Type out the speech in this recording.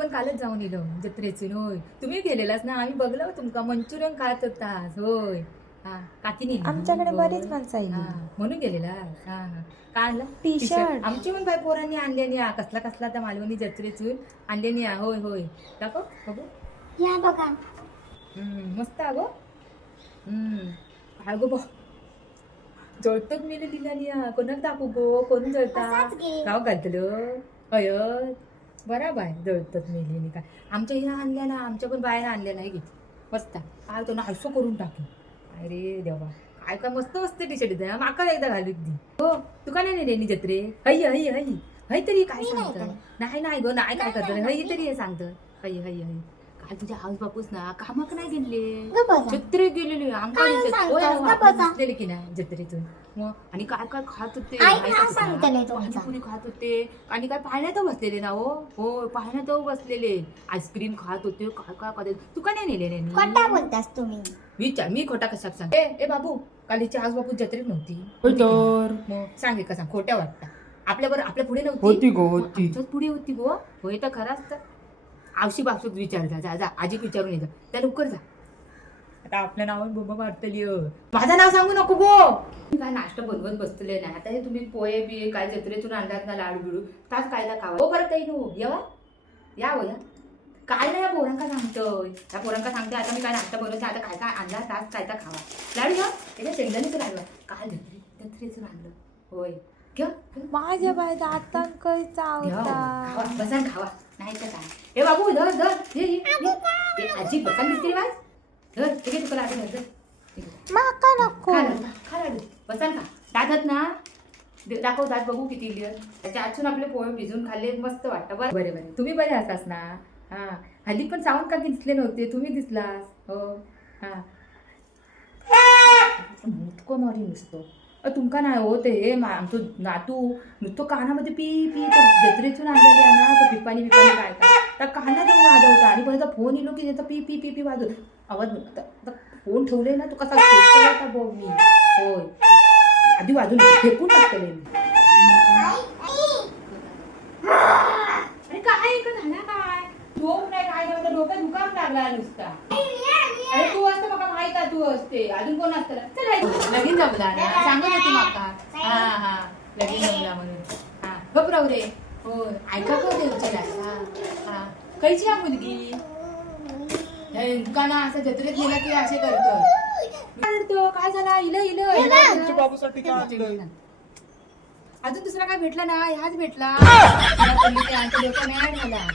पण कालच जाऊन येलो जत्रेचून. होय तुम्ही गेलेलास ना, आम्ही बघलो तुमका मंचुरियन खात होतास. होय हा काकी नेली. आमच्याकडे होय. बरीच माणसं हा, आली. म्हणून गेलेला. हा हा काय आणला? टी-शर्ट. आमची पण बाय पोरांनी आणलेली हा. कसला कसला त्या मालवणी जत्रेचून आणलेली हा. होय होय दाखव बघू. या बघा. मस्त अगो. काय गो बा जळतच मेले दिल्यानी हा. कोणाक दाखवू गो, कोण जळता असाच घे. गाव घालतलं अय बरा बाय जळतच मेली काय. आमच्या हिला आणल्या ना, आमच्या पण बाहेर आणल्या नाही गे मस्त. काय तो ना हसू करून टाकू. अरे देवा काय काय मस्त मस्त टी शर्ट द्या माका एकदा घालूक दी. हो तुका नाही नेली जत्रे. हई हई हई हई तरी काय मी नाही सांगत. नाही नाही गो नाही काय करत. हई तरी हे सांगत. हई हई हई काय तुझ्या हाऊस बापूस ना कामाक नाही गेले, ग बसा. जत्रे गेलेले काय सांगतास? का बसा? दिसलेले की नाही जत्रेतून. मग आणि काय काय खात होते आई माहिती नाव का? सांगतलंय तुमचं. पाणीपुरी खात होते आणि काय पाळण्यात बसलेले ना. हो पाळण्यात बसलेले आईस्क्रीम खात होते. काय काय खात होते. तू का नाही नेले रे? खोटा बोलतास तुम्ही. विचार मी खोटा कशाक सांग. ए बाबू कालीची आज बापू जत्रेत नव्हती तर मग सांग का सांग खोट्या वाटता. आपल्या पुढे नव्हती. होती गो होती. आमच्याच पुढे होती गो. होय तर खराच तर आवशी बापसूत विचार जा जा आजीक विचारून येतं त्या लवकर जा. आता आपल्या नावाने बोंबा मारतली. माझं नाव सांगू नको गो. मी काय नाश्ता बनवत बसले नाही. आता हे तुम्ही पोहे बिये काय जत्रेतून आणलात ना लाडू बिडू ताच कायदा खावा. हो परत काही नो या हो या काय नाही या पोरांका सांगतोय. त्या पोरांका सांगते आता मी काय नाश्ता बनवते. आता काय काय आणला ताच काय खावा. लाडू घ्या त्याच्या शेंगदाणेच लाडू काय जत्रेतून आणलं. होय घ्या माझ्या बाय दातां काही खावा चावता. बसा खावा नाही तर काय. हे बाबू धर धर हे आजी बसा दिसते बाय धर ठीक आहे तुला लाडू धर धर. माका नको. खा लाडू बसा का दातात ना दाखव दात बघू किती क्लिअर. त्याच्या आजून आपले पोहे भिजून खाल्ले मस्त वाटतं. बरं बरे बरे तुम्ही बरे असास ना. हा हल्ली पण सावंत का दिसले नव्हते तुम्ही दिसलास. हो हा मुतको मारी नुसतो तुमका नाही हो ते आमचं नातू नुसतं कानामध्ये पी पी जत्रेतून आणलेली आहे ना. तो पिपाणी पिपाणी काय काय त्या कानात येऊन वाजवता आणि परत फोन येलो की त्याचा पी पी पी पी वाजव आवाज. फोन ठेवले ना तू कसा होता बघ मी. होय आधी वाजून फेकून टाकतले मी. अरे काय का झाला काय झोप नाही काय नव्हतं डोकं दुकान लागला नुसता. अरे तू असतं मला माहित आहे तू असते अजून कोण असतं. चल लगीन जमला ना सांगत होती माका. हा हा लगीन जमला म्हणून. हा घबराव रे. हो ऐका का देवचेला. हा हा खायची हा मुलगी दुकाना असं जत्रेत गेला की असे करतो. काय झाला इलं बाबूसाठी काय आणलंय? अजून दुसरा काय भेटला ना ह्याच भेटला. डोकं नाही झाला.